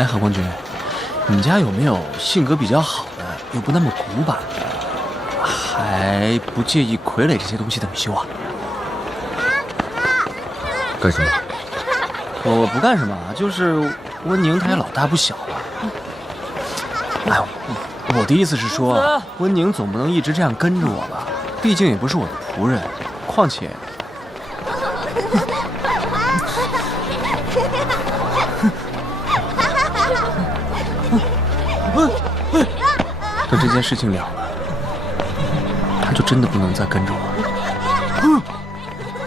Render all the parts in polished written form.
哎，韩光君，你们家有没有性格比较好的，又不那么古板的，还不介意傀儡这些东西的女修啊？干什么？我不干什么，就是温宁她也老大不小了。哎，我的意思是说，温宁总不能一直这样跟着我吧？毕竟也不是我的仆人，况且。等这件事情了了，他就真的不能再跟着我。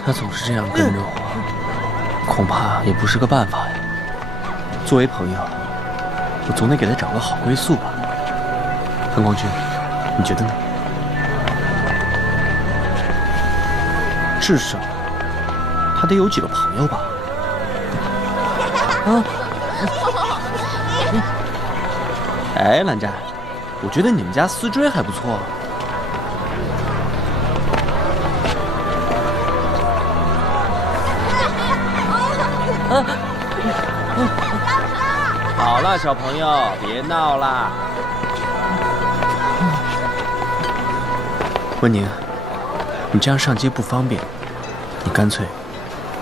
他总是这样跟着我，恐怕也不是个办法呀。作为朋友，我总得给他找个好归宿吧。韩光君，你觉得呢？至少他得有几个朋友吧？啊！哎，蓝湛，我觉得你们家思追还不错。好了，小朋友，别闹啦。温宁，你这样上街不方便，你干脆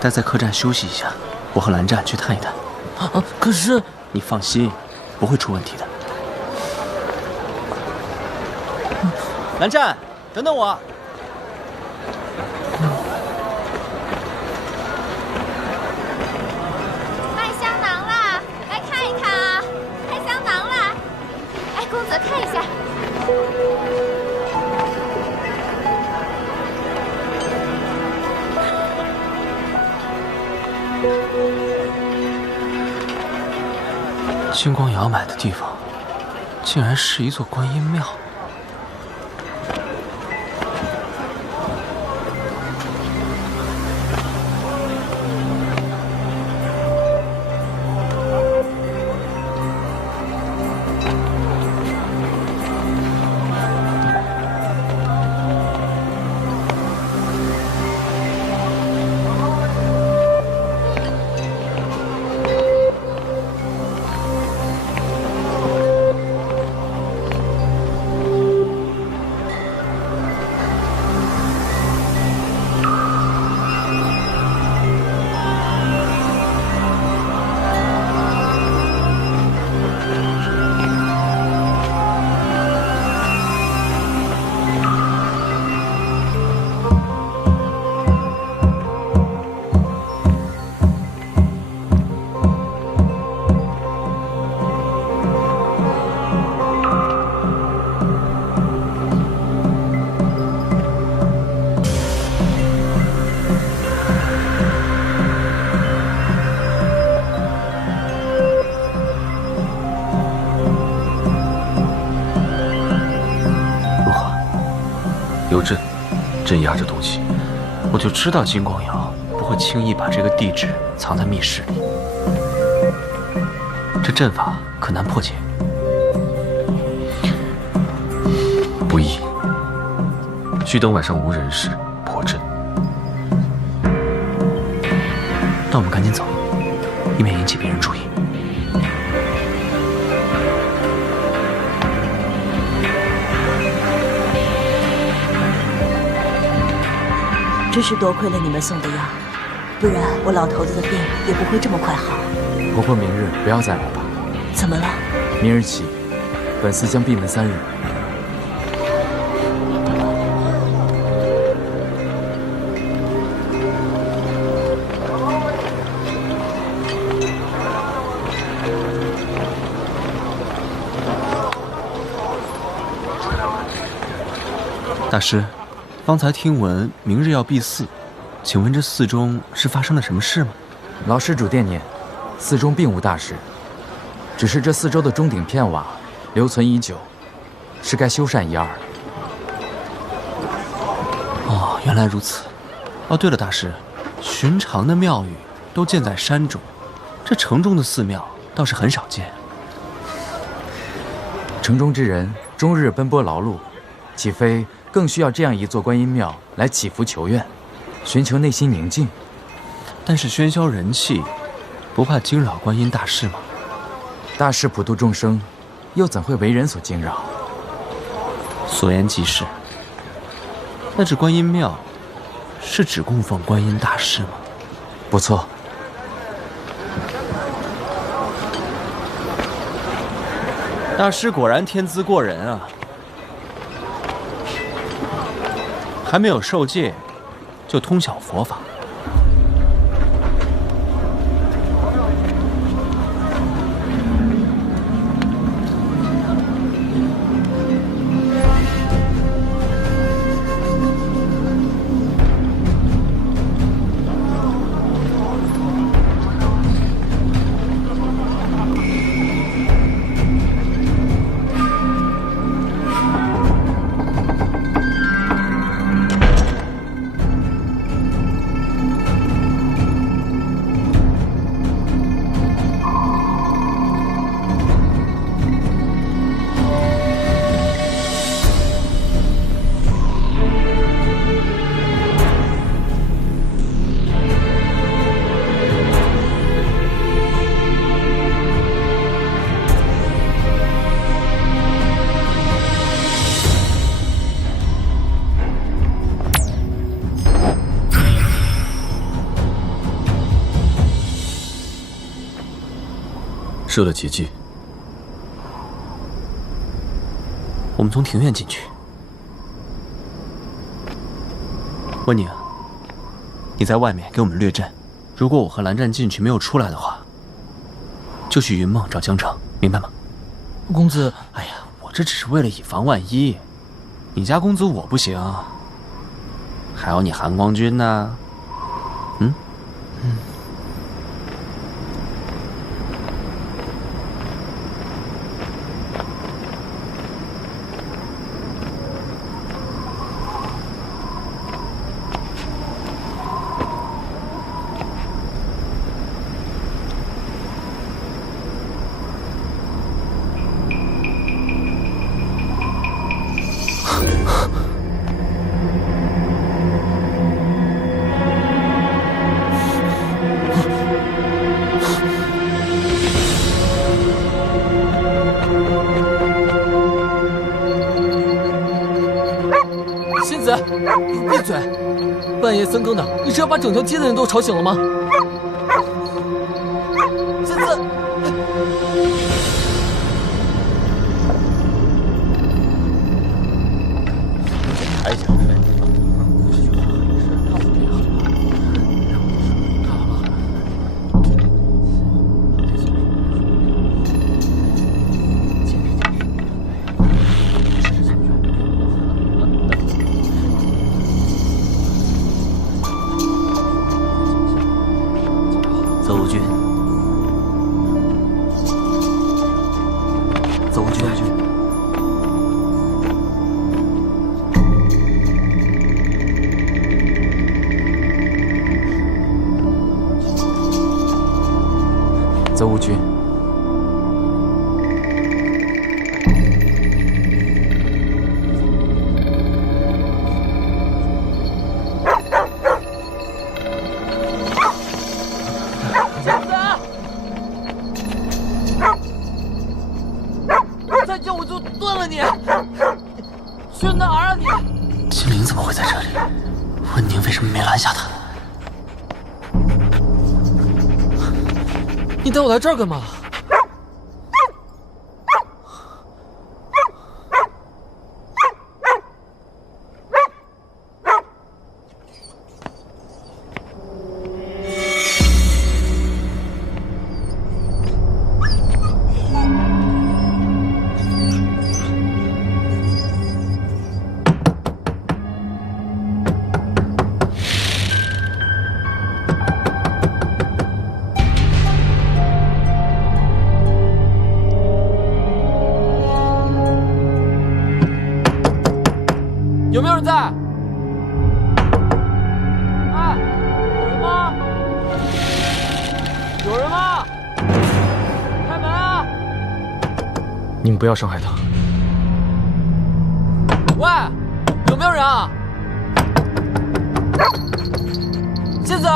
待在客栈休息一下，我和蓝湛去探一探。可是你放心，不会出问题的。蓝湛，等等我。卖香囊啦，来看一看啊，开香囊啦！哎，公子看一下。金光瑶买的地方，竟然是一座观音庙。有朕镇压着毒气，我就知道金光瑶不会轻易把这个地址藏在密室里，这阵法可难破解。不易，需等晚上无人时破阵。那我们赶紧走，以免引起别人注意。真是多亏了你们送的药，不然我老头子的病也不会这么快好。婆婆明日不要再来了。怎么了？明日起，本司将闭门3日。大师，方才听闻明日要闭寺，请问这寺中是发生了什么事吗？老施主惦念，寺中并无大事，只是这四周的钟鼎片瓦留存已久，是该修缮一二。哦，原来如此。哦，对了，大师，寻常的庙宇都建在山中，这城中的寺庙倒是很少见。城中之人终日奔波劳碌，岂非更需要这样一座观音庙来祈福求愿，寻求内心宁静？但是喧嚣人气，不怕惊扰观音大士吗？大师普度众生，又怎会为人所惊扰？所言极是。那这观音庙是只供奉观音大师吗？不错。大师果然天资过人啊！还没有受戒，就通晓佛法。设了结界，我们从庭院进去。问你啊，你在外面给我们略阵，如果我和蓝湛进去没有出来的话，就去云梦找江城，明白吗？公子，哎呀，我这只是为了以防万一。你家公子我不行，还有你韩光君呢。闭嘴！半夜三更的，你是要把整条街的人都吵醒了吗？仙子，抬起来！邹无君，邹无君，邹无君，再叫我就断了你！去哪儿啊你？金陵怎么会在这里？温宁为什么没拦下他？你带我来这儿干嘛？有没有人在？哎，有人吗？有人吗？开门啊！你们不要伤害他。喂，有没有人啊？仙子，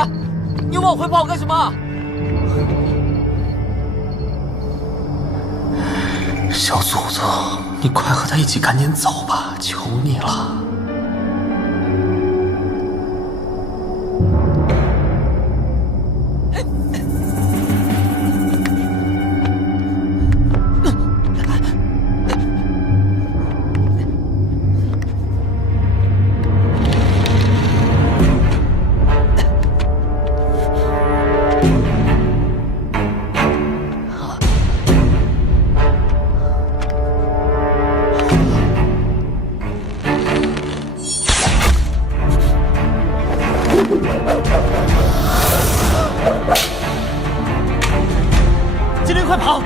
你往回跑干什么？小祖宗，你快和他一起赶紧走吧，求你了。金灵，快跑！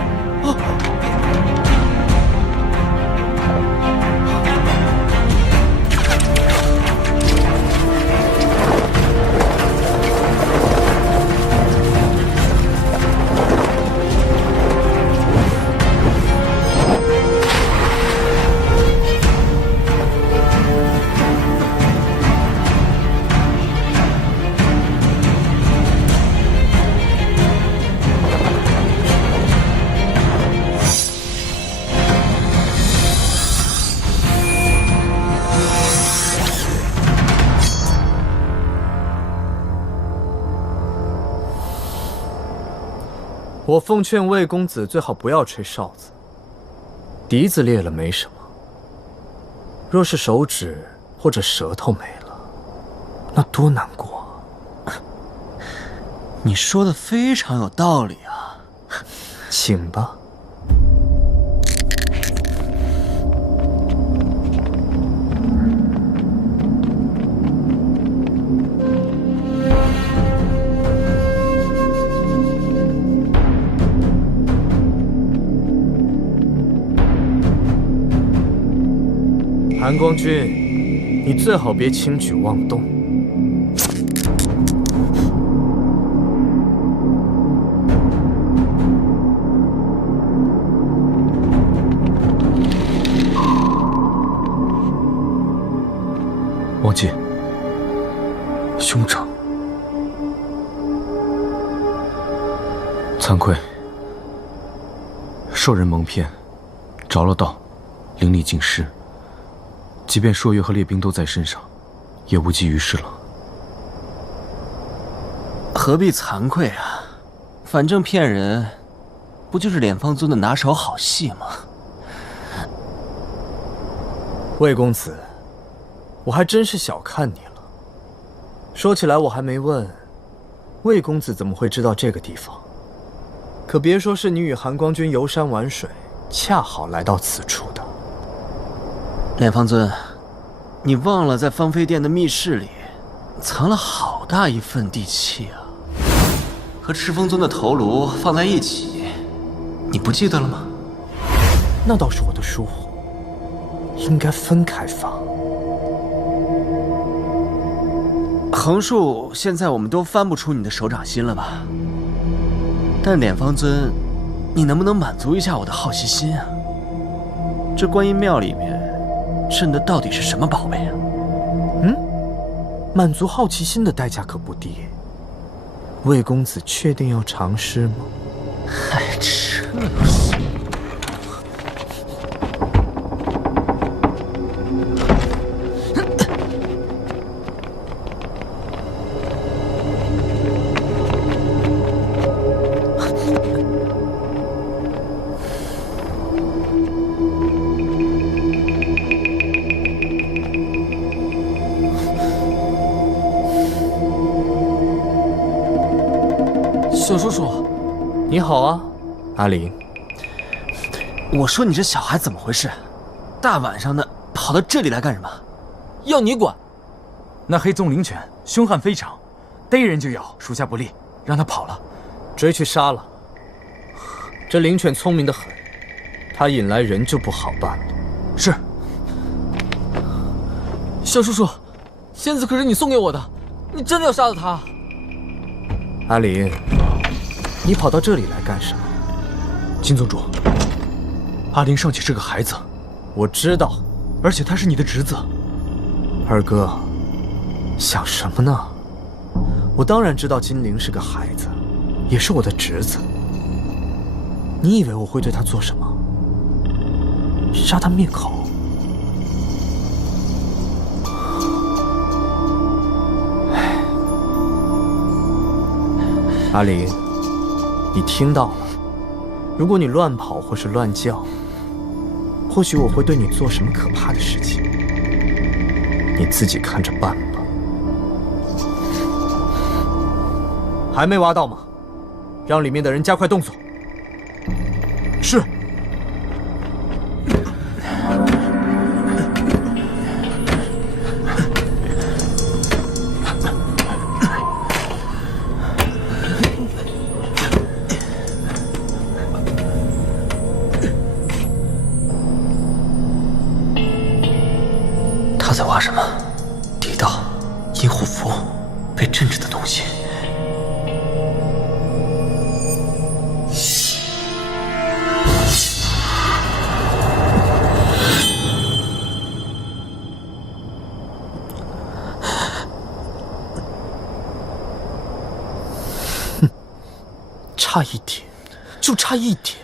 我奉劝魏公子最好不要吹哨子。笛子裂了没什么，若是手指或者舌头没了，那多难过啊！你说的非常有道理啊，请吧。韩光君，你最好别轻举妄动。王继，兄长，惭愧，受人蒙骗，着了道，灵力尽失。即便朔月和列兵都在身上，也无济于事了。何必惭愧啊？反正骗人，不就是脸方尊的拿手好戏吗？魏公子，我还真是小看你了。说起来，我还没问，魏公子怎么会知道这个地方？可别说是你与韩光君游山玩水，恰好来到此处的。脸方尊，你忘了在芳菲殿的密室里藏了好大一份地契啊，和赤峰尊的头颅放在一起，你不记得了吗？那倒是我的疏忽，应该分开放。横竖现在我们都翻不出你的手掌心了吧？但脸方尊，你能不能满足一下我的好奇心啊？这观音庙里面镇的到底是什么宝贝啊？满足好奇心的代价可不低。魏公子确定要尝试吗？还这小叔叔，你好啊，阿林。我说你这小孩怎么回事？大晚上的跑到这里来干什么？要你管！那黑棕灵犬凶悍非常，逮人就咬，属下不利，让他跑了。追去杀了。这灵犬聪明得很，它引来人就不好办了。是。小叔叔，仙子可是你送给我的，你真的要杀了他？阿林，你跑到这里来干什么？金宗主，阿林尚且是个孩子，我知道，而且他是你的侄子。二哥，想什么呢？我当然知道金灵是个孩子，也是我的侄子。你以为我会对他做什么？杀他灭口。阿林，你听到了？如果你乱跑或是乱叫，或许我会对你做什么可怕的事情，你自己看着办吧。还没挖到吗？让里面的人加快动作。是。他在挖什么？地道、阴虎符、被镇着的东西。差一点，就差一点，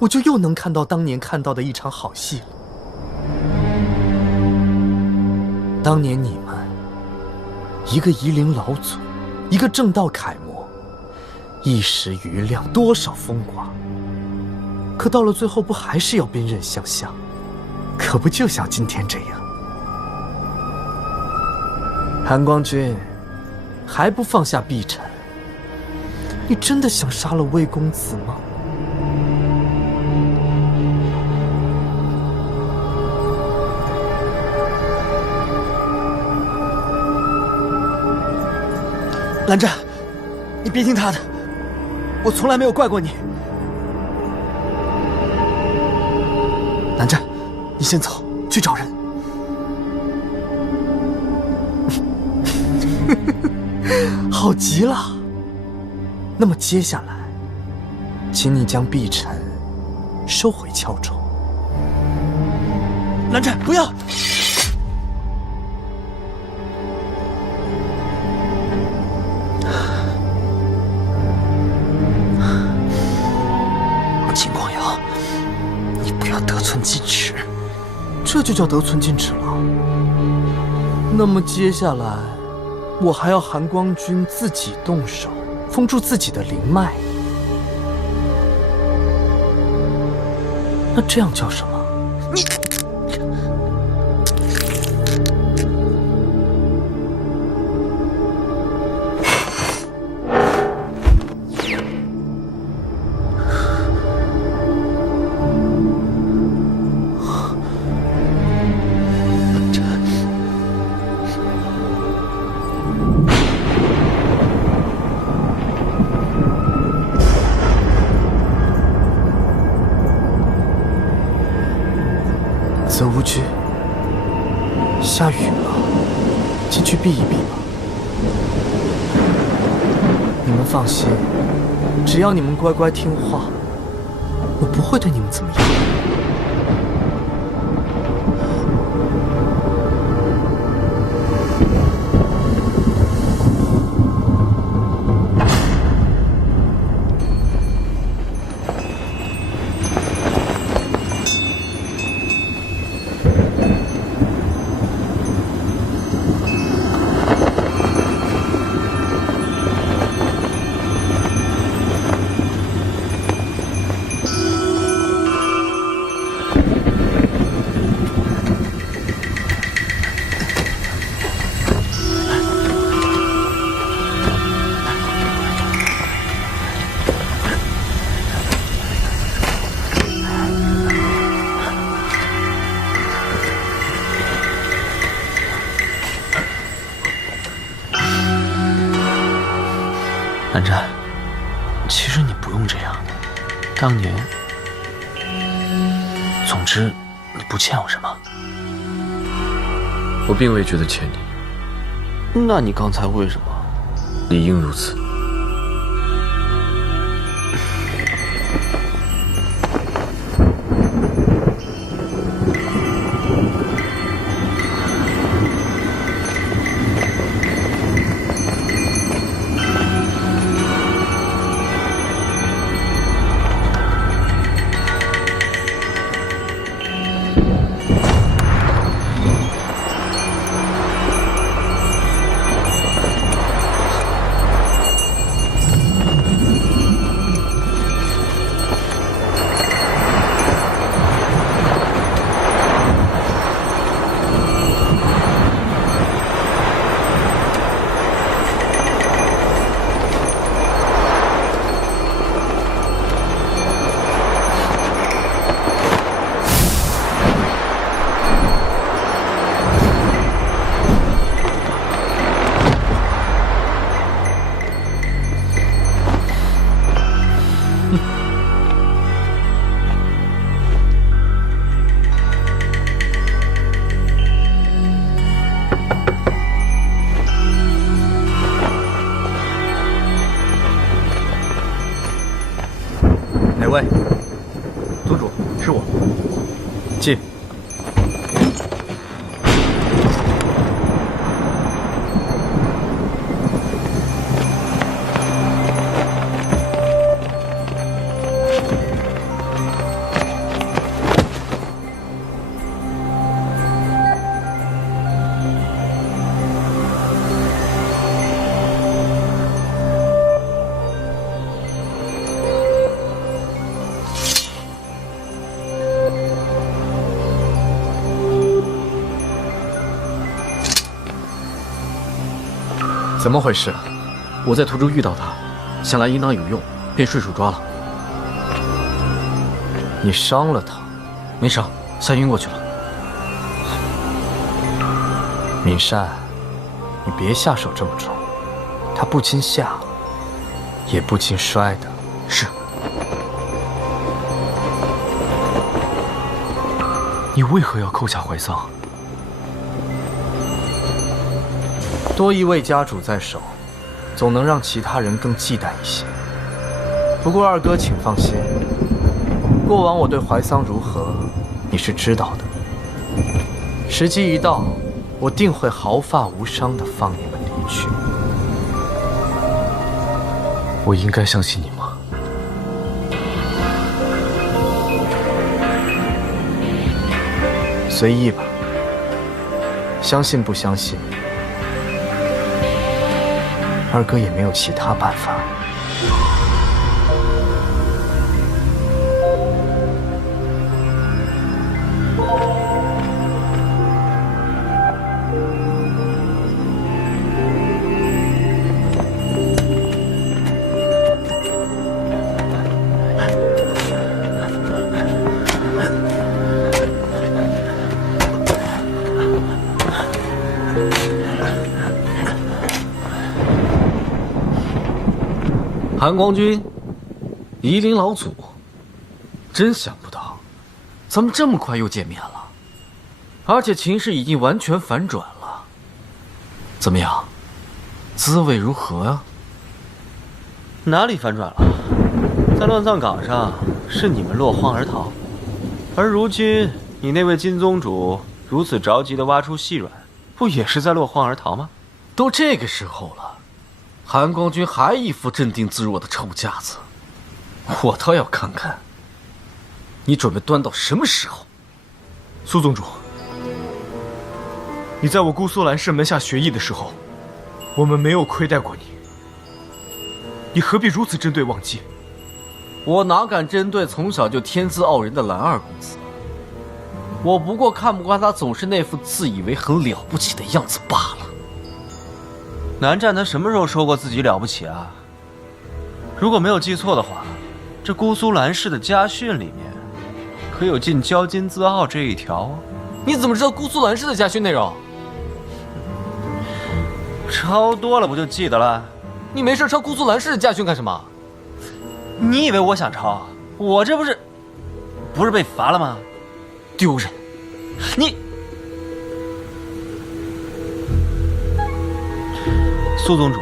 我就又能看到当年看到的一场好戏了。当年你们，一个夷陵老祖，一个正道楷模，一时余亮，多少风光。可到了最后，不还是要兵刃相向？可不就像今天这样？韩光君，还不放下碧晨？你真的想杀了魏公子吗？蓝湛，你别听他的，我从来没有怪过你。蓝湛，你先走，去找人。好极了。那么接下来，请你将碧晨收回鞘中。蓝湛，不要！金光瑶，你不要得寸进尺。这就叫得寸进尺了。那么接下来，我还要韩光君自己动手，封住自己的灵脉。那这样叫什么？你。泽无惧，下雨了，进去避一避吧。你们放心，只要你们乖乖听话，我不会对你们怎么样。蓝湛，其实你不用这样。当年，总之，你不欠我什么。我并未觉得欠你。那你刚才为什么？理应如此。位？宗主，是我。进。怎么回事？我在途中遇到他，想来应当有用，便顺手抓了。你伤了他？没伤，吓晕过去了。敏善，你别下手这么重，他不禁下，也不禁摔的。是。你为何要扣下怀桑？多一位家主在手，总能让其他人更忌惮一些。不过二哥，请放心，过往我对怀桑如何，你是知道的。时机一到，我定会毫发无伤地放你们离去。我应该相信你吗？随意吧，相信不相信，二哥也没有其他办法。韩光君，夷陵老祖，真想不到，咱们这么快又见面了，而且情势已经完全反转了。怎么样，滋味如何啊？哪里反转了？在乱葬岗上是你们落荒而逃，而如今你那位金宗主如此着急地挖出细软，不也是在落荒而逃吗？都这个时候了，韩光君还一副镇定自若的臭架子，我倒要看看，你准备端到什么时候？苏宗主，你在我姑苏兰氏门下学艺的时候，我们没有亏待过你，你何必如此针对忘机？我哪敢针对从小就天资傲人的兰二公子，我不过看不惯他总是那副自以为很了不起的样子罢了。南战他什么时候说过自己了不起啊？如果没有记错的话，这姑苏兰氏的家训里面可有尽骄矜自傲这一条啊。你怎么知道姑苏兰氏的家训内容？抄多了不就记得了？你没事抄姑苏兰氏的家训干什么？你以为我想抄？我这不是被罚了吗？丢人！你苏宗主，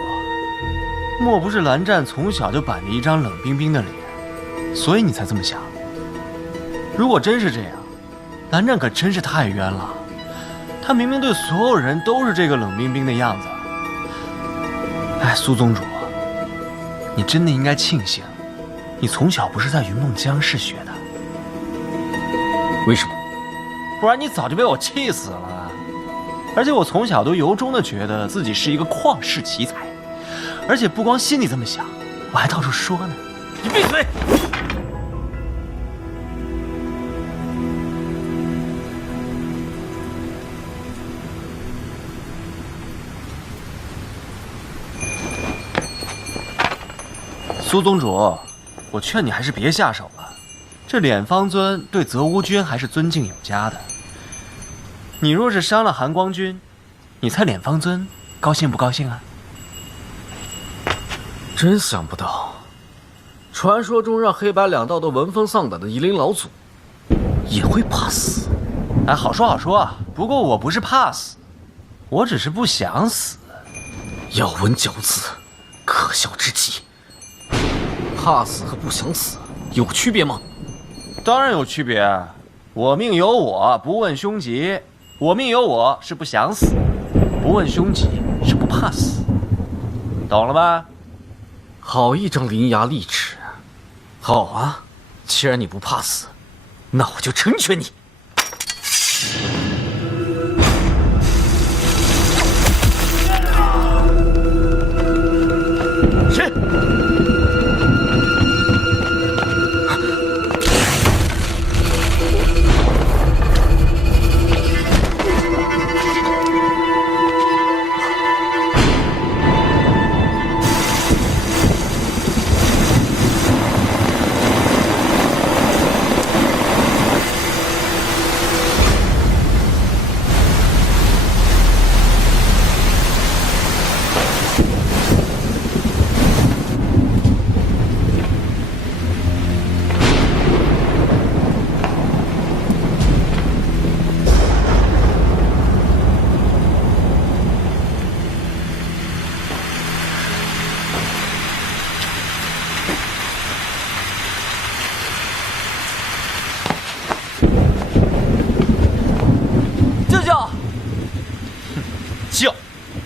莫不是蓝湛从小就板着一张冷冰冰的脸，所以你才这么想？如果真是这样，蓝湛可真是太冤了。他明明对所有人都是这个冷冰冰的样子。哎，苏宗主，你真的应该庆幸，你从小不是在云梦江氏学的。为什么？不然你早就被我气死了。而且我从小都由衷的觉得自己是一个旷世奇才，而且不光心里这么想，我还到处说呢。你闭嘴！苏宗主，我劝你还是别下手了。这敛方尊对泽无君还是尊敬有加的。你若是伤了韩光君，你猜敛方尊高兴不高兴啊？真想不到，传说中让黑白两道都闻风丧胆的夷陵老祖，也会怕死。哎，好说好说，不过我不是怕死，我只是不想死。咬文嚼字，可笑之极。怕死和不想死有区别吗？当然有区别。我命由我，不问凶吉。我命由我是不想死，不问凶吉是不怕死，懂了吧？好一张伶牙俐齿。好啊，既然你不怕死，那我就成全你。是。叫！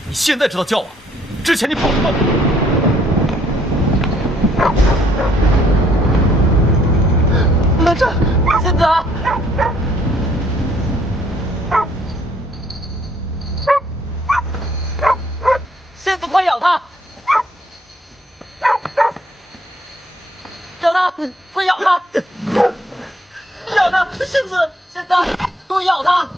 你现在知道叫啊？之前你跑不到。哪吒，现在，仙子快咬他！咬他！快咬他！咬他！仙子，现在多咬他！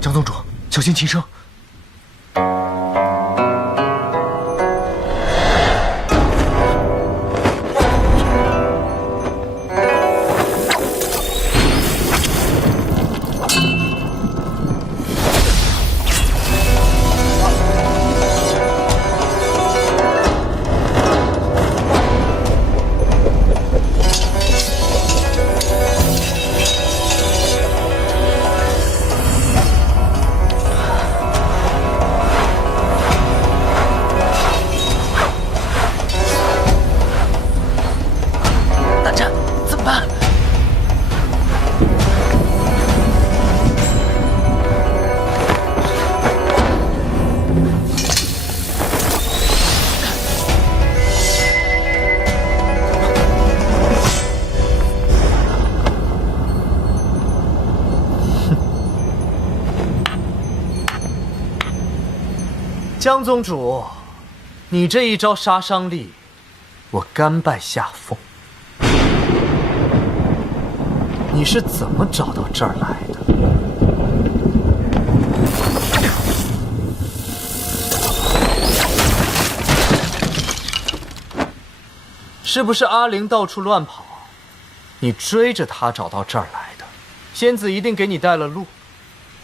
张宗主，小心轻生。江宗主，你这一招杀伤力，我甘拜下风。你是怎么找到这儿来的？是不是阿玲到处乱跑，你追着她找到这儿来的？仙子一定给你带了路。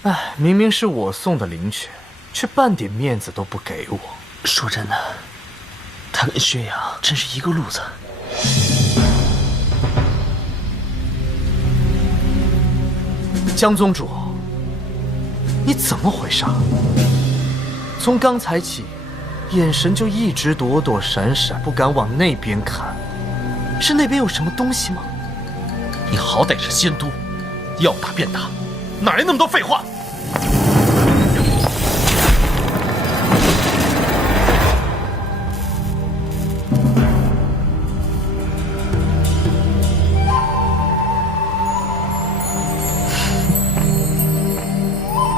哎，明明是我送的灵犬，却半点面子都不给我。说真的，他跟薛洋真是一个路子。江宗主，你怎么回事？从刚才起，眼神就一直躲躲闪闪，不敢往那边看。是那边有什么东西吗？你好歹是仙都，要打便打，哪来那么多废话？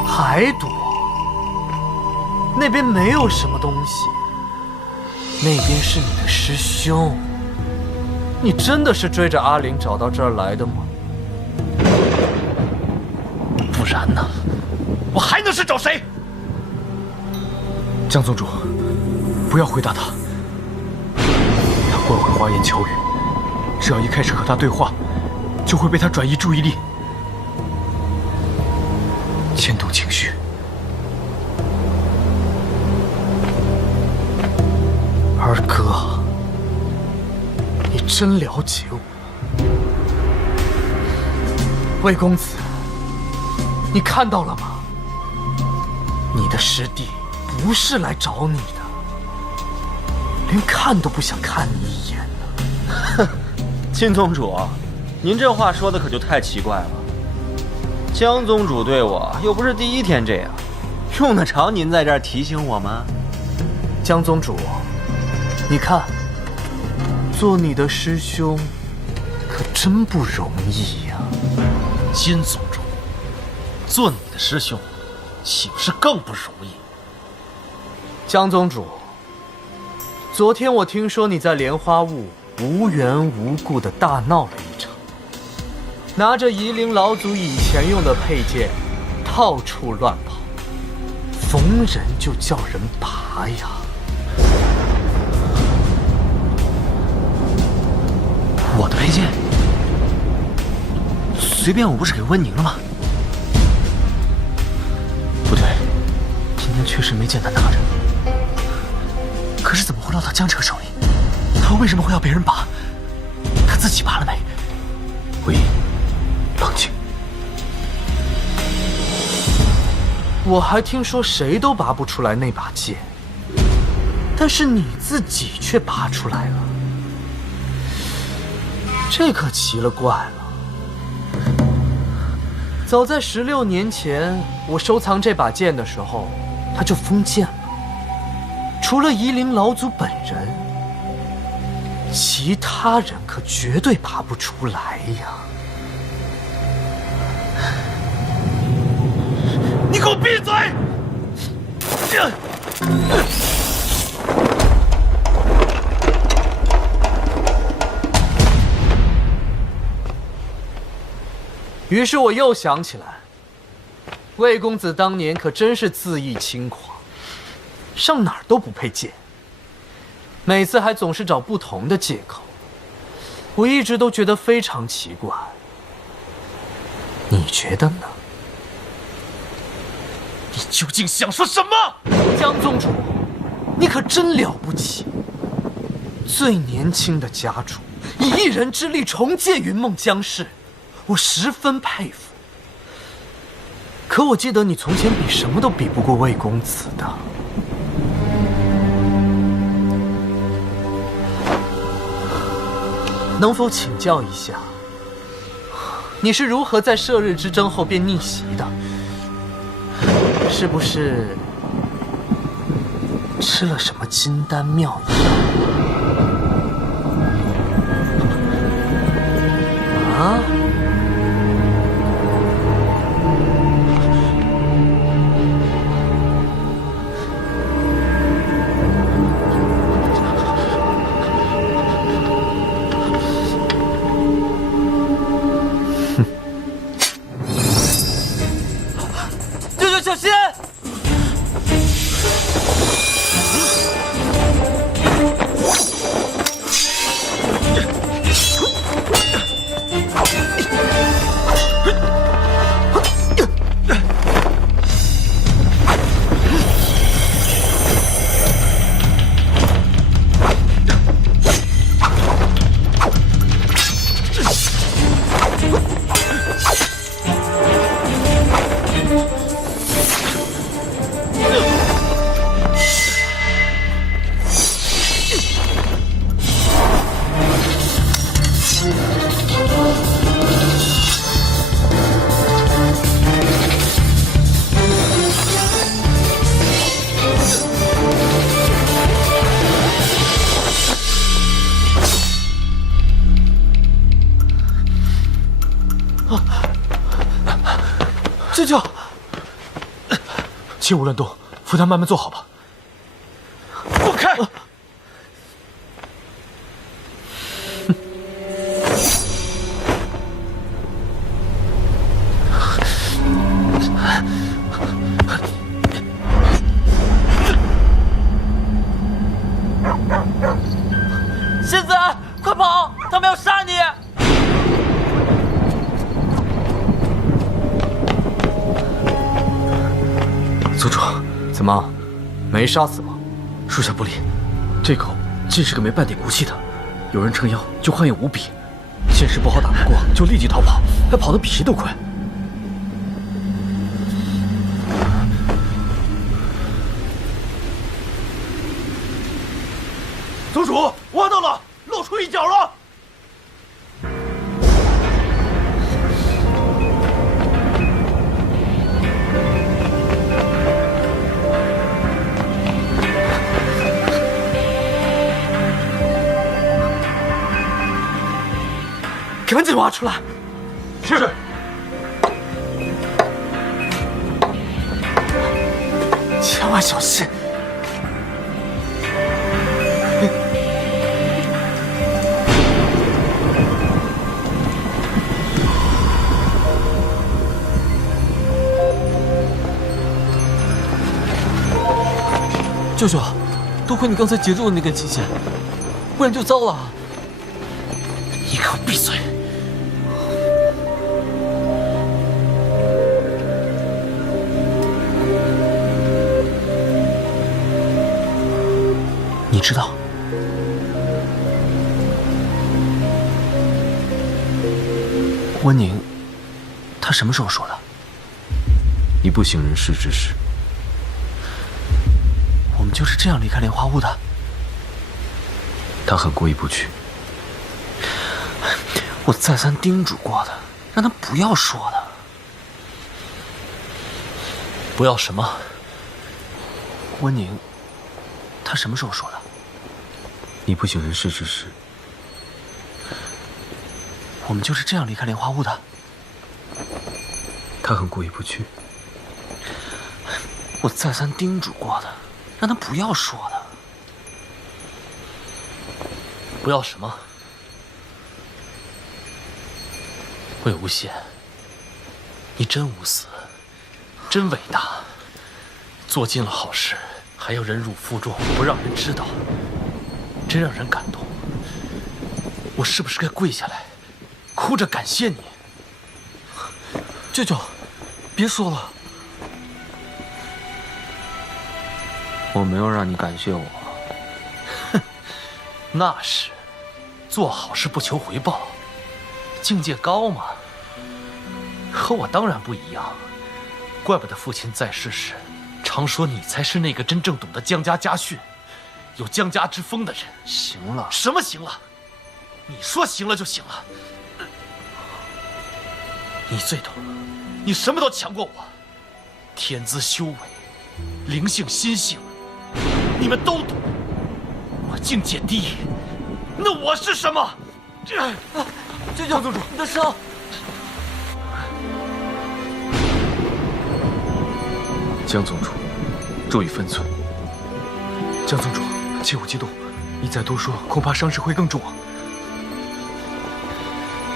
还躲？那边没有什么东西，那边是你的师兄。你真的是追着阿玲找到这儿来的吗？不然呢？我还能是找谁？江宗主，不要回答他。他会花言巧语，只要一开始和他对话，就会被他转移注意力，牵动情绪。二哥，你真了解我。魏公子，你看到了吗？你的师弟不是来找你的，连看都不想看你一眼呢。哼，金宗主，您这话说的可就太奇怪了。江宗主对我又不是第一天这样，用得着您在这儿提醒我吗？江宗主，你看，做你的师兄可真不容易呀。金宗主，做你的师兄，岂不是更不容易？江宗主，昨天我听说你在莲花坞无缘无故的大闹了一场，拿着夷陵老祖以前用的佩剑，到处乱跑，逢人就叫人拔呀。我的佩剑？随便我不是给温宁了吗？不对，今天确实没见他拿着。可是怎么会落到江彻手里？他为什么会要别人拔？他自己拔了没？魏璎，冷静。我还听说谁都拔不出来那把剑，但是你自己却拔出来了，这可奇了怪了。早在16年前，我收藏这把剑的时候，它就封剑了。除了夷陵老祖本人，其他人可绝对拔不出来呀！你给我闭嘴！于是我又想起来，魏公子当年可真是恣意轻狂，上哪儿都不配剑，每次还总是找不同的借口。我一直都觉得非常奇怪，你觉得呢？你究竟想说什么？江宗主，你可真了不起！最年轻的家主，以一人之力重建云梦江氏，我十分佩服。可我记得你从前比什么都比不过魏公子的。能否请教一下，你是如何在射日之争后便逆袭的？是不是吃了什么金丹妙药？啊？舅舅小心！舅舅，切勿乱动，扶他慢慢坐好吧。滚开！仙子，快跑！他们要杀你！怎么，没杀死吗？属下不理，这口竟是个没半点骨气的，有人撑腰就悍勇无比，见势不好打不过就立即逃跑，还跑得比谁都快。宗主，挖到了，露出一角了。赶紧挖出来！是。千万小心！舅舅，多亏你刚才截住了那根金线，不然就糟了。你给我闭嘴！你知道，温宁，他什么时候说的？你不省人事之事。我们就是这样离开莲花坞的。他很过意不去。我再三叮嘱过的，让他不要说的。不要什么？温宁，他什么时候说的？你不省人事之事。我们就是这样离开莲花坞的。他很过意不去。我再三叮嘱过的，让他不要说的。不要什么？魏无羡，你真无私，真伟大，做尽了好事，还要忍辱负重，不让人知道，真让人感动。我是不是该跪下来，哭着感谢你？舅舅，别说了。我没有让你感谢我。哼，那是，做好事不求回报，境界高嘛。和我当然不一样，怪不得父亲在世时常说你才是那个真正懂得江家家训、有江家之风的人。行了，什么行了？你说行了就行了。你最懂，你什么都强过我，天资修为、灵性心性，你们都懂。我境界低，那我是什么？舅舅，宗主，你的伤。江宗主，注意分寸。江宗主，切勿激动，你再多说，恐怕伤势会更重啊。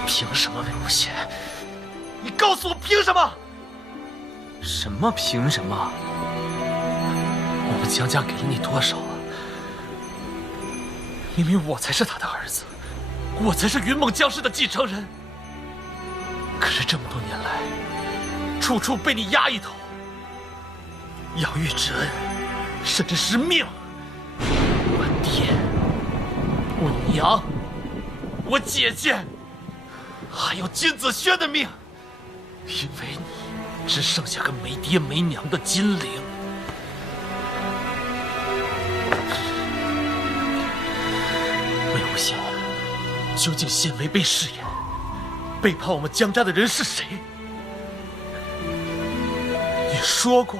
凭什么魏无羡？你告诉我凭什么？什么凭什么？我们江家给了你多少啊？明明我才是他的儿子，我才是云梦江氏的继承人。可是这么多年来，处处被你压一头。养育之恩，甚至是命。我爹，我娘，我姐姐，还有金子轩的命，因为你只剩下个没爹没娘的金灵。魏无羡，究竟先违背誓言，背叛我们江家的人是谁？你说过。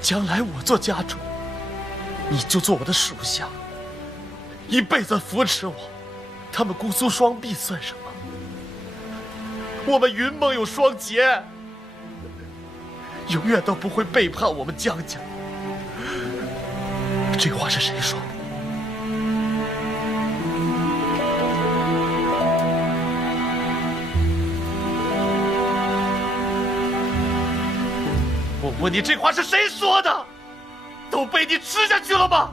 将来我做家主，你就做我的属下，一辈子扶持我。他们姑苏双璧算什么？我们云梦有双杰，永远都不会背叛我们江家。这话是谁说的？我问你，这话是谁说的？都被你吃下去了吗？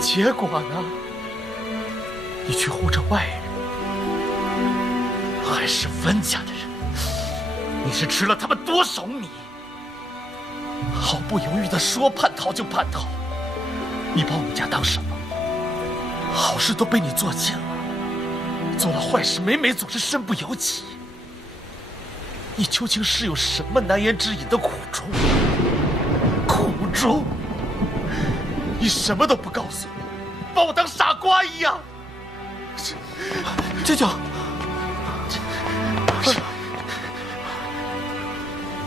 结果呢？你去护着外人，还是温家的人。你是吃了他们多少米？毫不犹豫的说叛逃就叛逃，你把我们家当什么？好事都被你做尽了，做了坏事每总是身不由己。你究竟是有什么难言之隐的苦衷？苦衷？你什么都不告诉我，把我当傻瓜一样。舅舅，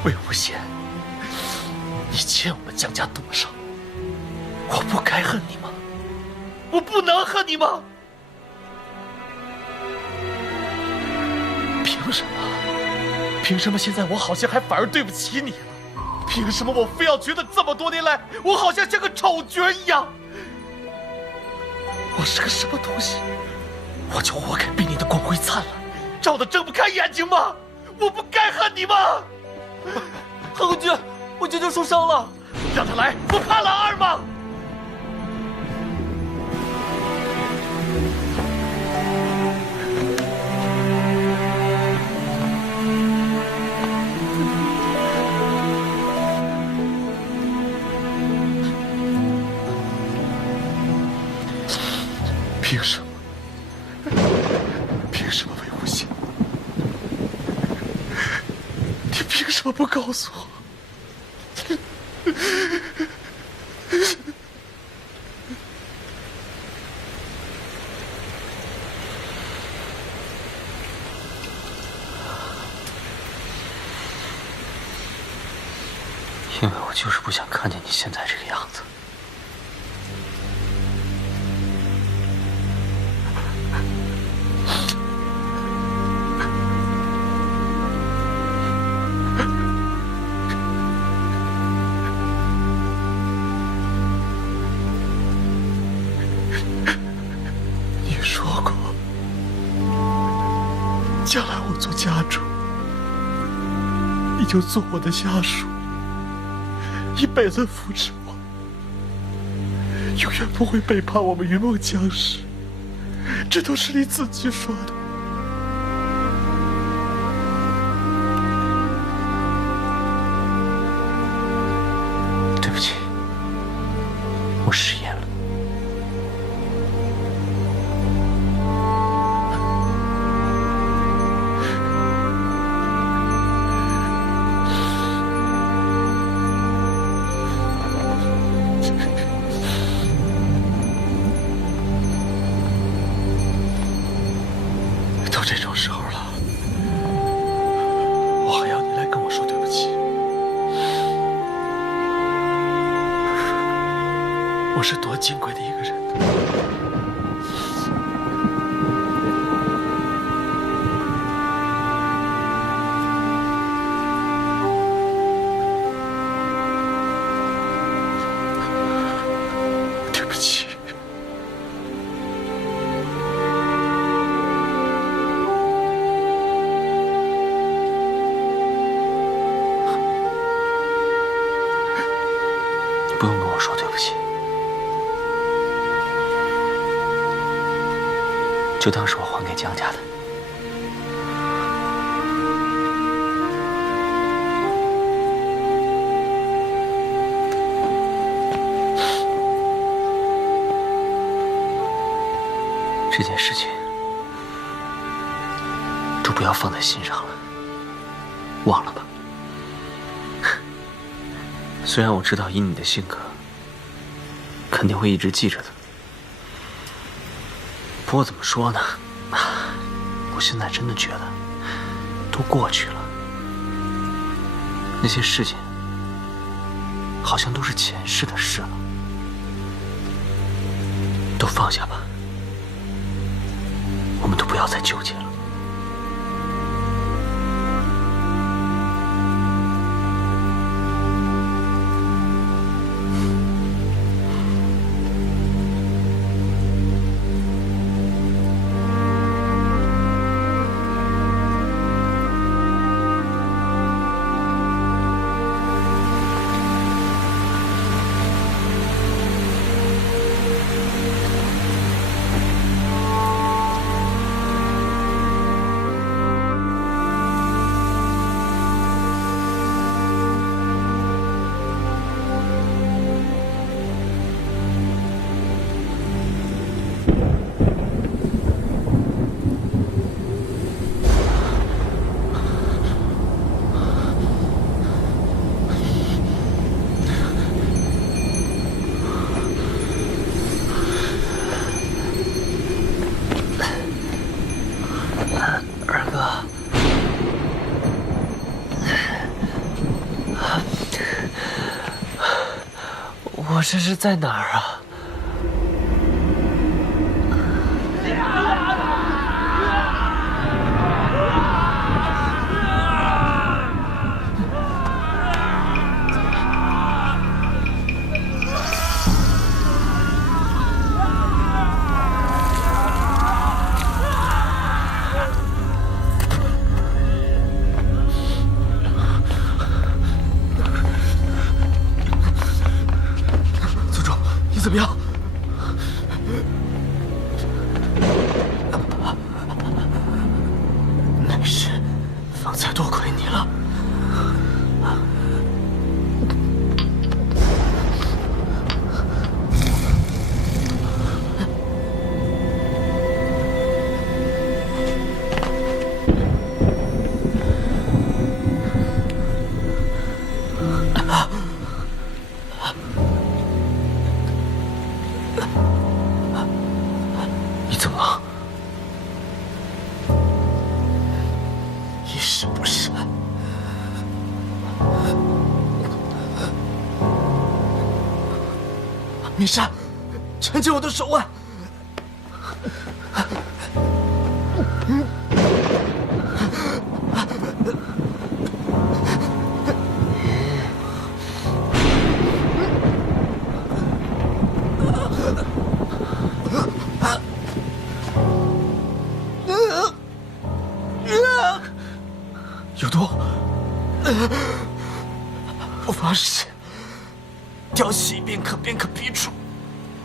魏无羡，你欠我们江家多少？我不该恨你吗？我不能恨你吗？凭什么？凭什么现在我好像还反而对不起你了？凭什么我非要觉得这么多年来我好像像个丑角一样？我是个什么东西？我就活该被你的光辉灿烂照得睁不开眼睛吗？我不该恨你吗？汉公君，我舅舅受伤了，让他来，不怕老二吗？凭什么？凭什么魏无羡？你凭什么不告诉我？因为我就是不想看见你现在这个样子。你说过，将来我做家主，你就做我的下属，一辈子扶持我，永远不会背叛我们云梦江氏。这都是你自己说的。对不起，我食言了。都这种时候了，我还要你来跟我说对不起？我是多金贵的一个人。对不起。不用跟我说对不起，就当是我还给江家的。这件事情就不要放在心上了，忘了吧。虽然我知道以你的性格，肯定会一直记着的。不过怎么说呢，我现在真的觉得都过去了，那些事情好像都是前世的事了，都放下吧，我们都不要再纠结了。这是在哪儿啊？你怎么样？没事，方才多亏你了。你怎么了？一事不慎，米莎，缠紧我的手腕。有毒！我发誓，调息便可逼出。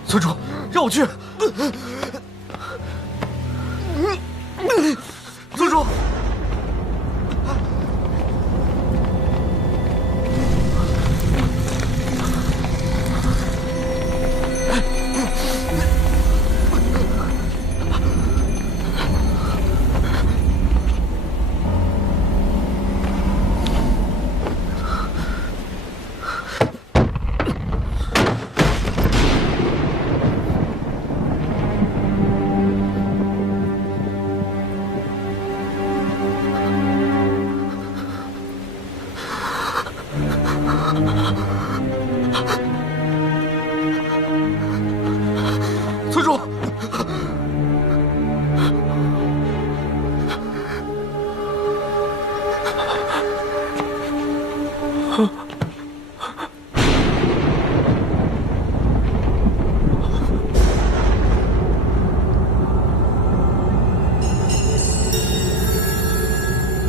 村主，让我去。村主，村主。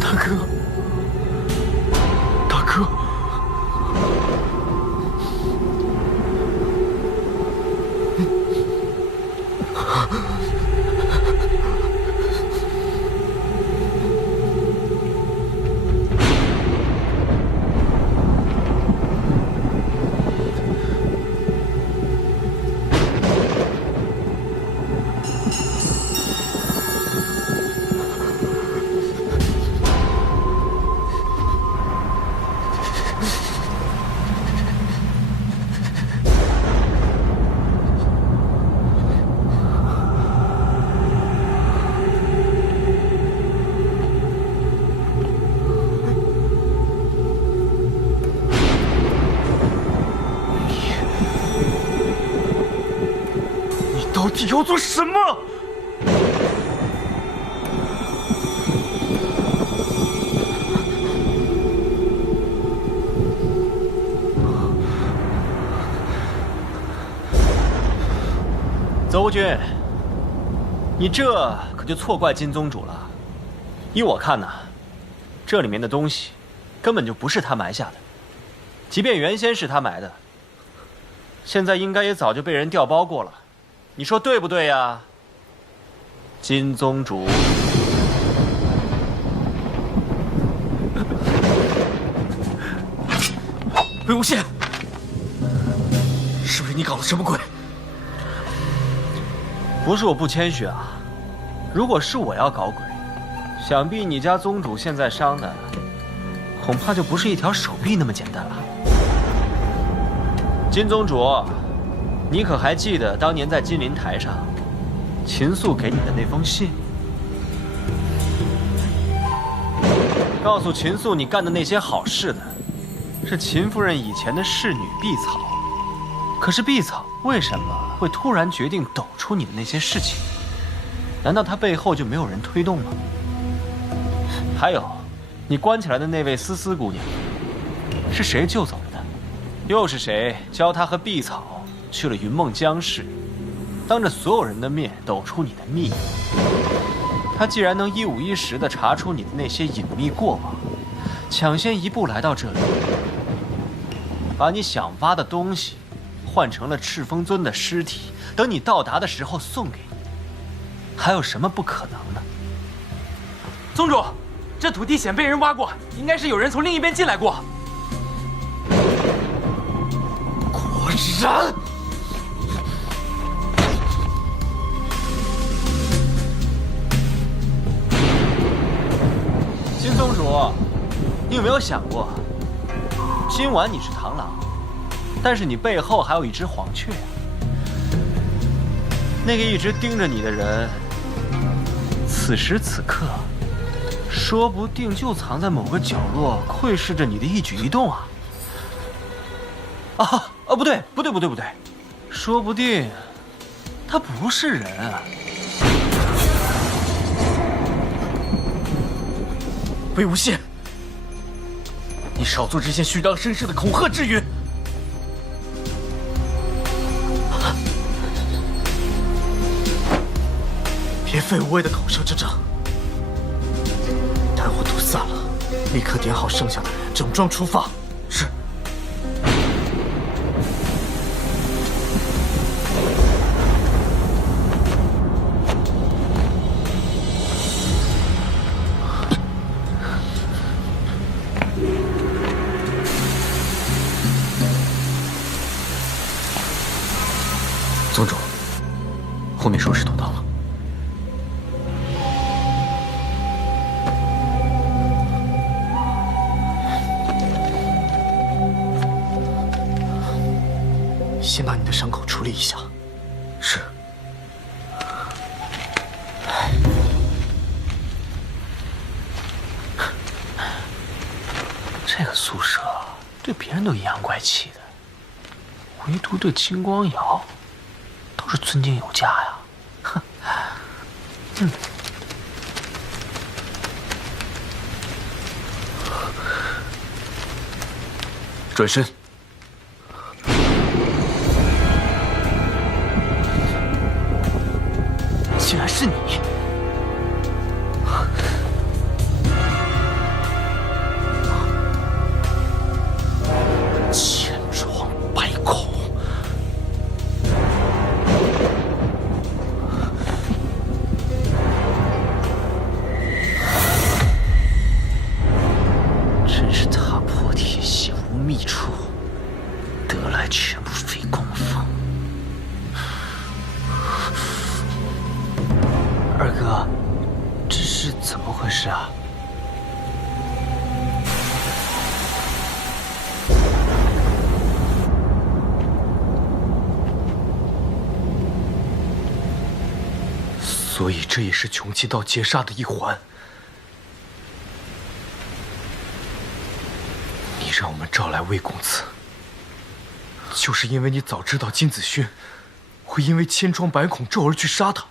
大哥，大哥。到底要做什么？邹无君，你这可就错怪金宗主了。依我看呐，这里面的东西根本就不是他埋下的，即便原先是他埋的，现在应该也早就被人调包过了。你说对不对呀，金宗主？魏无羡，是不是你搞了什么鬼？不是我不谦虚啊，如果是我要搞鬼，想必你家宗主现在伤的，恐怕就不是一条手臂那么简单了。金宗主，你可还记得当年在金陵台上，秦素给你的那封信？告诉秦素，你干的那些好事的，是秦夫人以前的侍女碧草。可是碧草为什么会突然决定抖出你的那些事情？难道他背后就没有人推动吗？还有，你关起来的那位思思姑娘，是谁救走的？又是谁教她和碧草去了云梦江市，当着所有人的面抖出你的秘密？他既然能一五一十地查出你的那些隐秘过往，抢先一步来到这里，把你想挖的东西换成了赤峰尊的尸体，等你到达的时候送给你，还有什么不可能呢？宗主，这土地显被人挖过，应该是有人从另一边进来过。果然，金宗主，你有没有想过，今晚你是螳螂，但是你背后还有一只黄雀啊。那个一直盯着你的人，此时此刻，说不定就藏在某个角落，窥视着你的一举一动啊！不对，说不定他不是人啊！魏无羡，你少做这些虚张声势的恐吓之语。别废无谓的口舌之争，待我毒散了，立刻点好剩下的人，整装出发。是。宗主，后面收拾妥当了。先把你的伤口处理一下。是。这个宿舍对别人都阴阳怪气的，唯独对青光瑶都是尊敬有加呀！哼，转身。竟然是你！千疮百孔，真是踏破铁鞋无觅处，得来全不费工夫。二哥，这是怎么回事啊？所以这也是穷奇道劫杀的一环。你让我们召来魏公子，就是因为你早知道金子勋会因为千疮百孔咒而去杀他。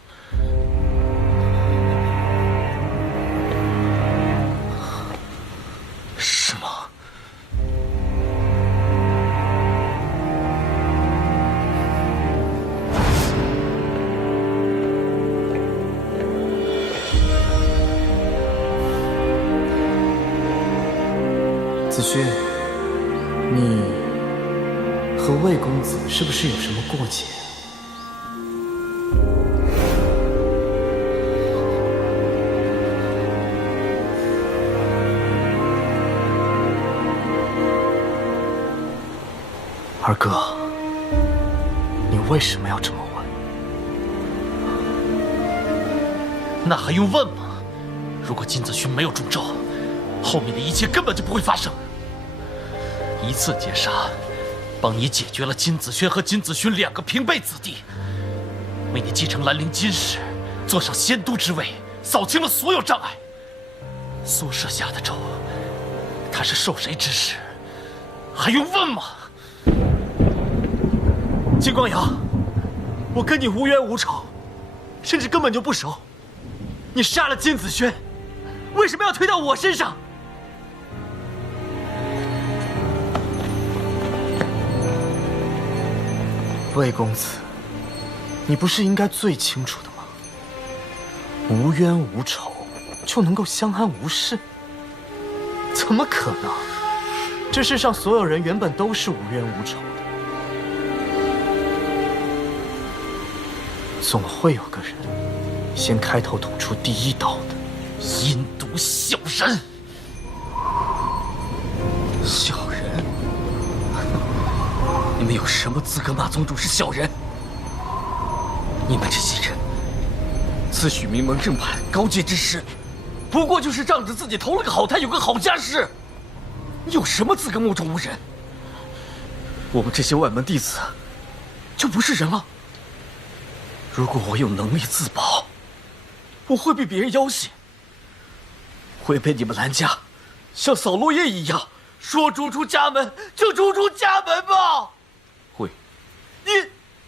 是吗？子勋，你和魏公子是不是有什么过节？二哥，你为什么要这么问？那还用问吗？如果金子勋没有中招，后面的一切根本就不会发生。一次劫杀，帮你解决了金子轩和金子勋2个平辈子弟，为你继承兰陵金氏，坐上仙都之位，扫清了所有障碍。苏舍下的咒，他是受谁指使？还用问吗？金光阳，我跟你无冤无仇，甚至根本就不熟。你杀了金子轩，为什么要推到我身上？魏公子，你不是应该最清楚的吗？无冤无仇就能够相安无事？怎么可能？这世上所有人原本都是无冤无仇的，总会有个人先开头捅出第一刀的。阴毒小人！小人！你们有什么资格骂宗主是小人？你们这些人自诩名门正派、高洁之士，不过就是仗着自己投了个好胎，有个好家世，有什么资格目中无人？我们这些外门弟子就不是人了？如果我有能力自保，我会比别人要挟，会被你们兰家像扫落叶一样，说逐出家门就逐出家门吗？会。你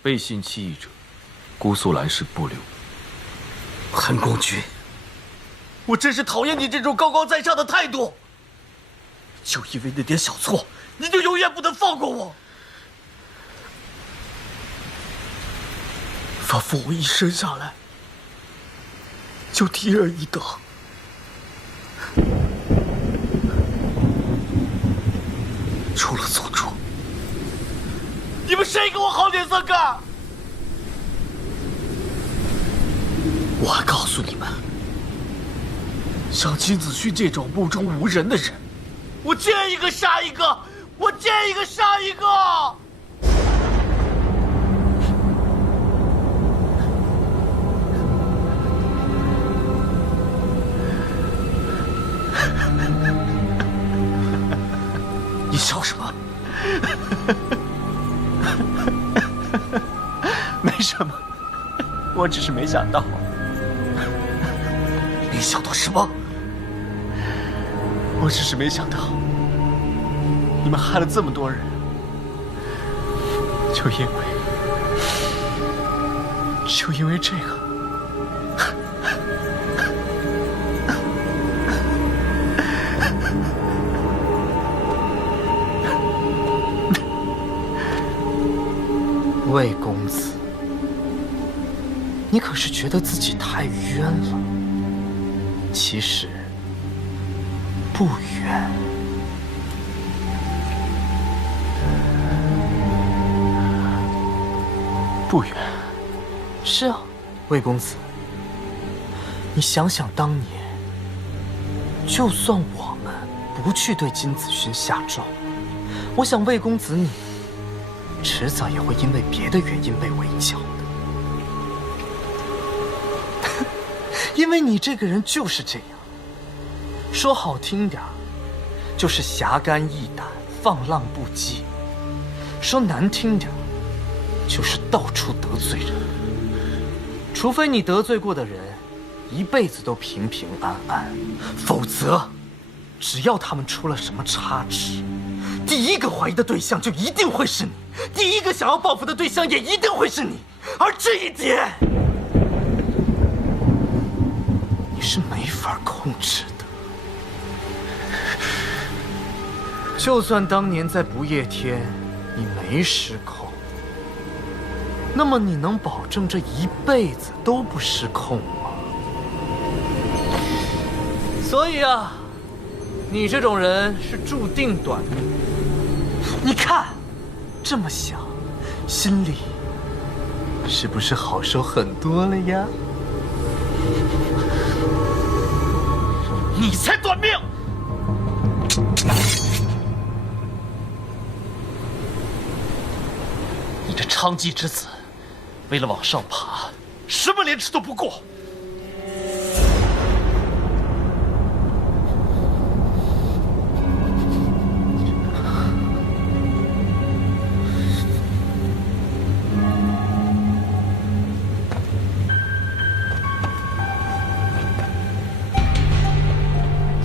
背信弃义者，姑苏兰氏不留。韩公君，我真是讨厌你这种高高在上的态度。就因为那点小错，你就永远不能放过我，仿佛我一生下来就低人一等。除了宗主，你们谁给我好脸色看？我还告诉你们，像金子勋这种目中无人的人，我见一个杀一个，我见一个杀一个。你笑什么？没什么，我只是没想到。没想到什么？我只是没想到，你们害了这么多人，就因为这个。魏公子，你可是觉得自己太冤了？其实不冤。不冤。是啊，魏公子，你想想当年，就算我们不去对金子勋下诏，我想魏公子你迟早也会因为别的原因被围剿的。因为你这个人就是这样，说好听点儿，就是侠肝义胆、放浪不羁；说难听点儿，就是到处得罪人。除非你得罪过的人一辈子都平平安安，否则，只要他们出了什么差池，第一个怀疑的对象就一定会是你，第一个想要报复的对象也一定会是你，而这一点，你是没法控制的。就算当年在不夜天你没失控，那么你能保证这一辈子都不失控吗？所以啊，你这种人是注定短命。你看，这么想，心里是不是好受很多了呀？你才短命！你这娼妓之子，为了往上爬，什么廉耻都不过。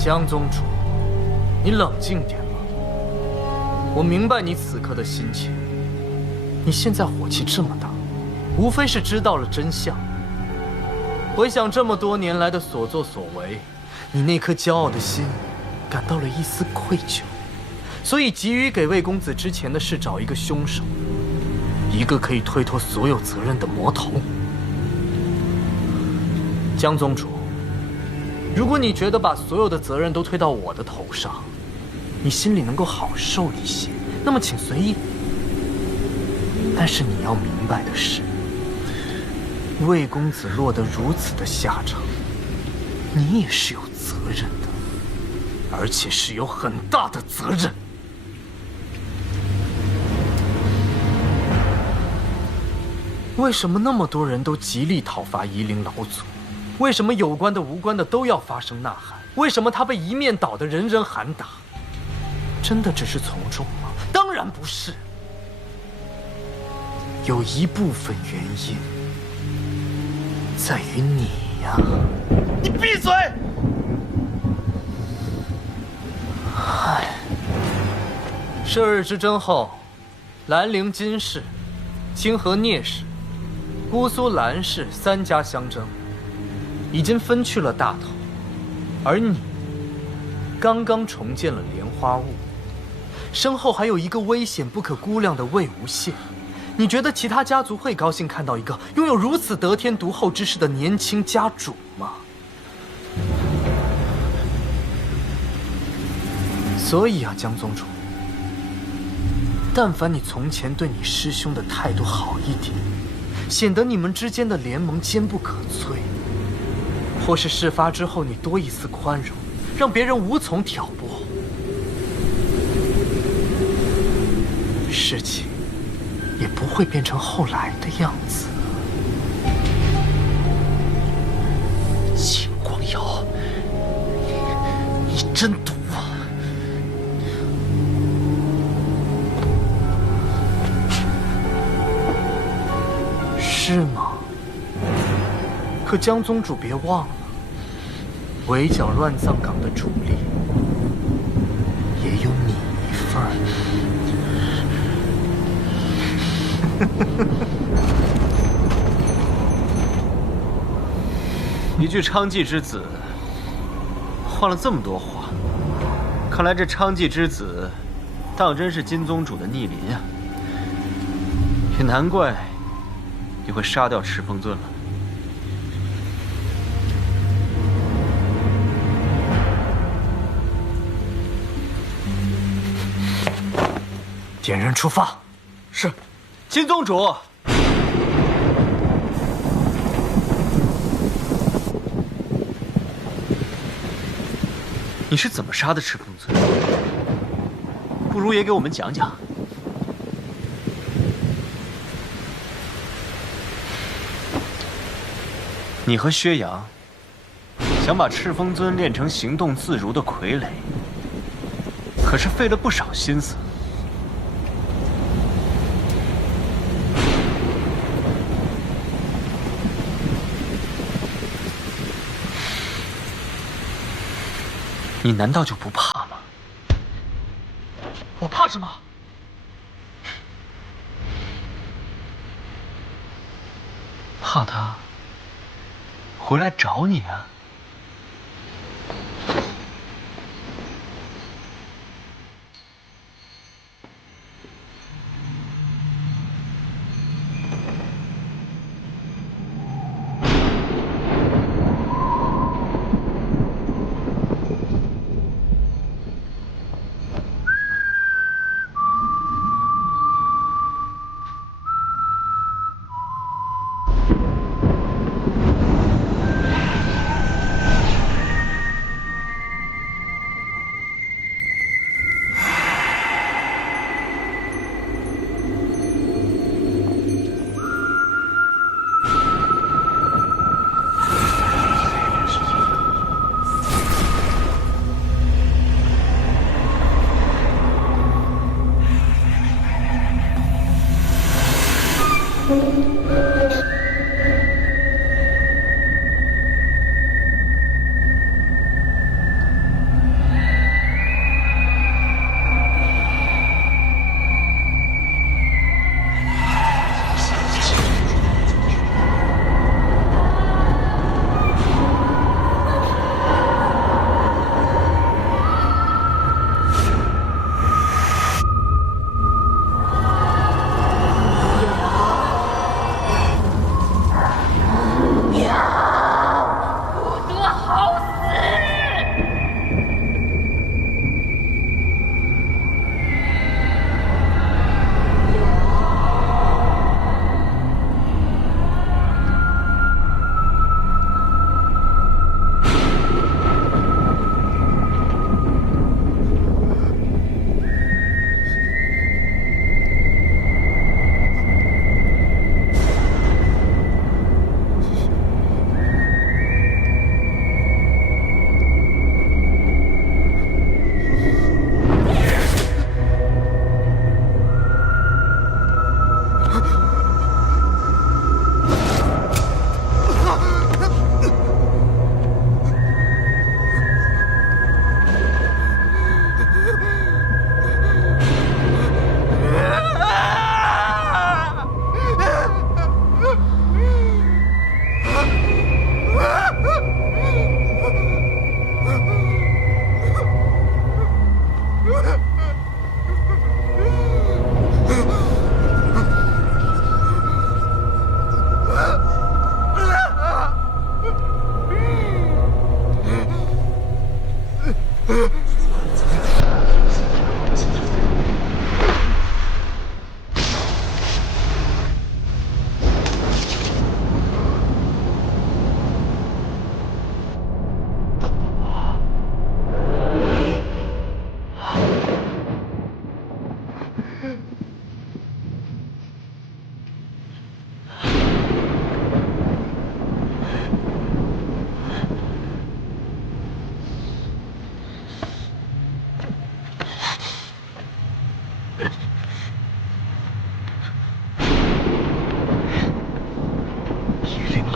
江宗主，你冷静点吧。我明白你此刻的心情，你现在火气这么大，无非是知道了真相。回想这么多年来的所作所为，你那颗骄傲的心感到了一丝愧疚，所以急于给魏公子之前的事找一个凶手，一个可以推脱所有责任的魔头。江宗主，如果你觉得把所有的责任都推到我的头上，你心里能够好受一些，那么请随意。但是你要明白的是，魏公子落得如此的下场，你也是有责任的，而且是有很大的责任。为什么那么多人都极力讨伐夷陵老祖？为什么有关的无关的都要发声呐喊？为什么他被一面倒的人人喊打？真的只是从众吗？当然不是，有一部分原因在于你呀！你闭嘴！唉，射日之争后，兰陵金氏、清河聂氏、姑苏兰氏3家相争，已经分去了大头，而你刚刚重建了莲花坞，身后还有一个危险不可估量的魏无羡。你觉得其他家族会高兴看到一个拥有如此得天独厚之势的年轻家主吗？所以啊，江宗主，但凡你从前对你师兄的态度好一点，显得你们之间的联盟坚不可摧；或是事发之后你多一丝宽容，让别人无从挑拨，事情也不会变成后来的样子。秦光瑶，你真毒啊！是吗？可江宗主别忘了，围剿乱葬岗的主力也有你一份儿。一句娼妓之子，换了这么多话，看来这娼妓之子，当真是金宗主的逆鳞啊！也难怪你会杀掉赤峰尊了。点人出发。是，金宗主。你是怎么杀的赤峰尊？不如也给我们讲讲。你和薛洋想把赤峰尊练成行动自如的傀儡，可是费了不少心思。你难道就不怕吗？我怕什么？怕他回来找你啊！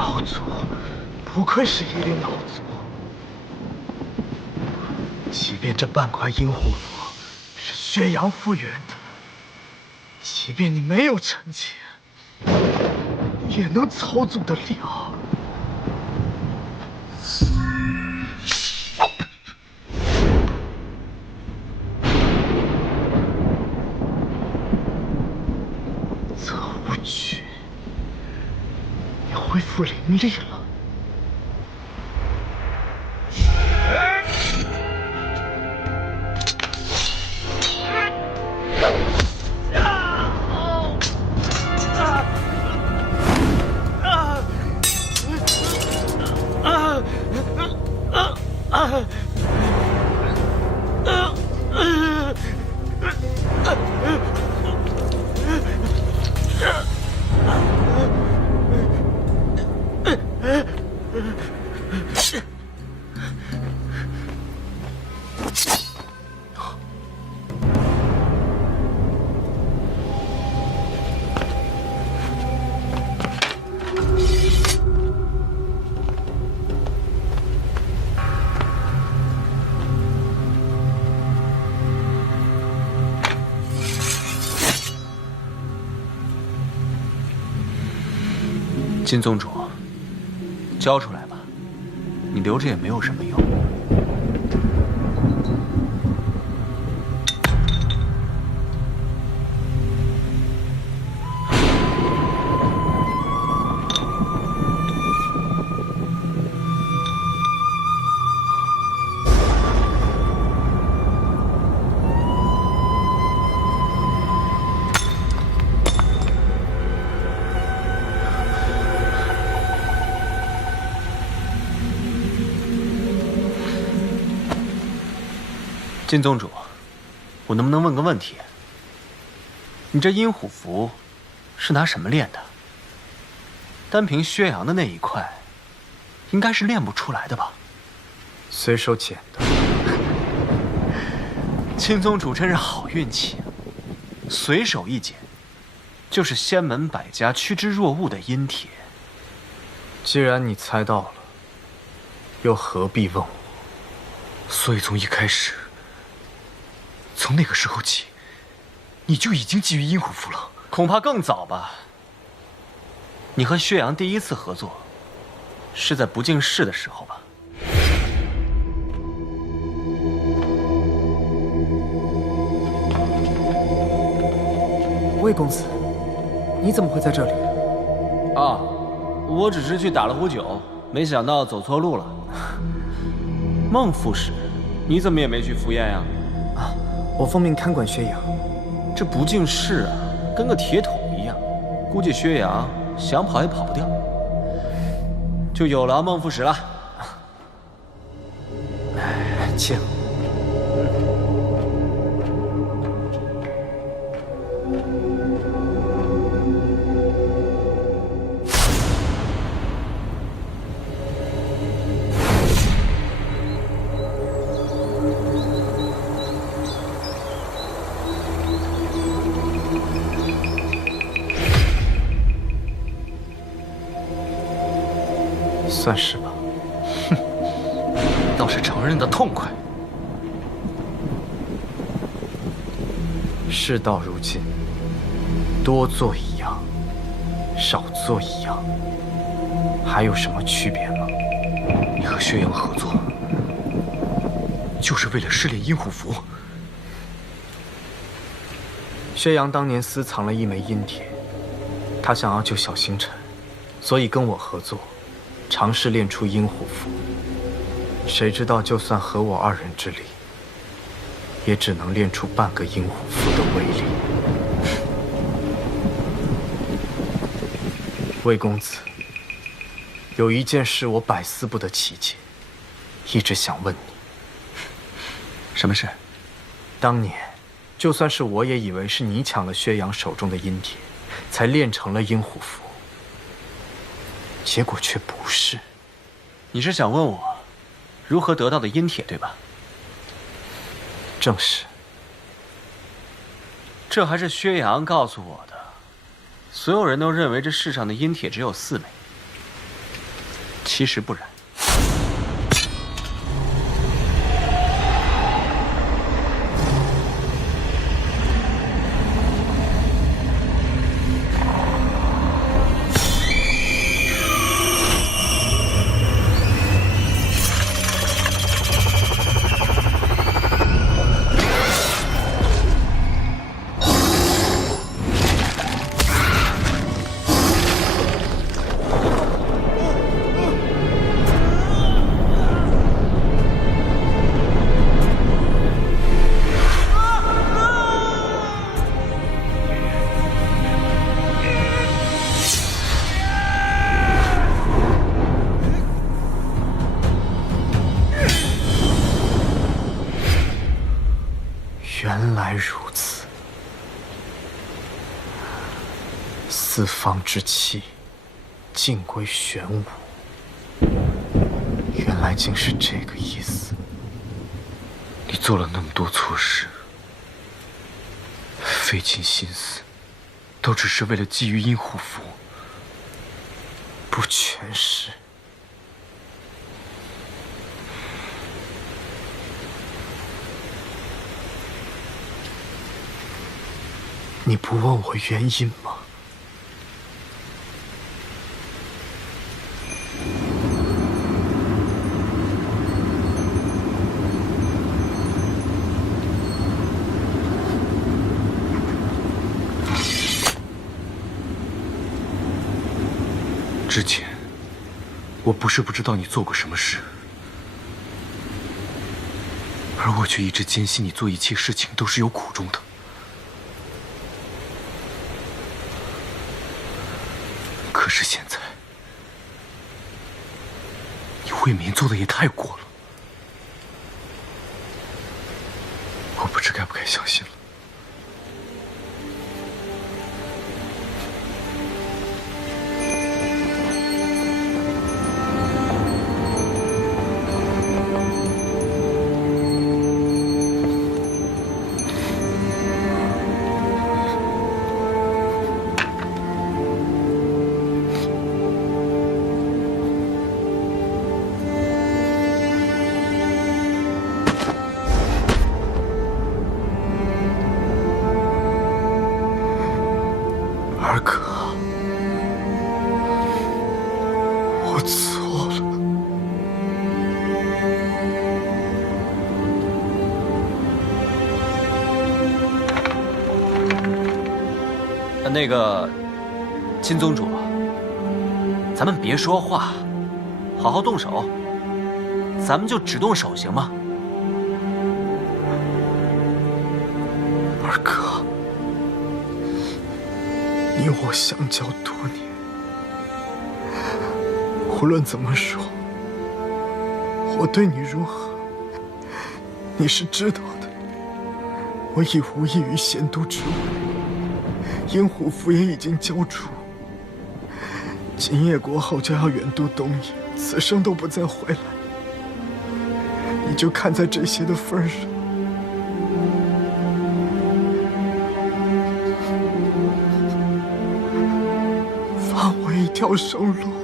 老祖，不愧是夷陵老祖。即便这半块阴虎符是薛洋复原的，即便你没有成钱，也能操纵得了。泽无惧，你恢复灵力了。金宗主，交出来吧，你留着也没有什么用。金宗主，我能不能问个问题？你这阴虎符是拿什么炼的？单凭薛洋的那一块，应该是炼不出来的吧？随手捡的。金宗主真是好运气啊！随手一捡，就是仙门百家趋之若鹜的阴铁。既然你猜到了，又何必问我？所以从一开始，从那个时候起，你就已经觊觎阴虎符了？恐怕更早吧。你和薛洋第一次合作，是在不敬事的时候吧？魏公子，你怎么会在这里？啊，我只是去打了壶酒，没想到走错路了。孟副使，你怎么也没去赴宴呀？啊，我奉命看管薛洋。这不敬事啊，跟个铁桶一样，估计薛洋想跑也跑不掉。就有劳孟副使了。请。算是吧。哼，倒是承认的痛快。事到如今，多做一样，少做一样，还有什么区别吗？你和薛洋合作，就是为了试炼阴虎符。薛洋当年私藏了一枚阴铁，他想要救小星辰，所以跟我合作。尝试炼出阴虎符，谁知道就算合我2人之力，也只能炼出半个阴虎符的威力。魏公子，有一件事我百思不得其解，一直想问你。什么事？当年，就算是我也以为是你抢了薛洋手中的阴铁，才炼成了阴虎符。结果却不是。你是想问我如何得到的阴铁，对吧？正是。这还是薛洋告诉我的。所有人都认为这世上的阴铁只有4枚，其实不然。原来如此，四方之气尽归玄武，原来竟是这个意思。你做了那么多错事，费尽心思，都只是为了觊觎阴虎符。不全是。你不问我原因吗？之前，我不是不知道你做过什么事，而我却一直坚信你做一切事情都是有苦衷的。可是现在，你为民做的也太过了，我不知该不该相信了。二哥，我错了。那个，秦宗主，咱们别说话，好好动手。咱们就只动手，行吗？二哥。你我相交多年，无论怎么说，我对你如何，你是知道的。我已无异于仙都之外，阴虎符也已经交出。今夜国后就要远渡东瀛，此生都不再回来。你就看在这些的份上，放我一条生路。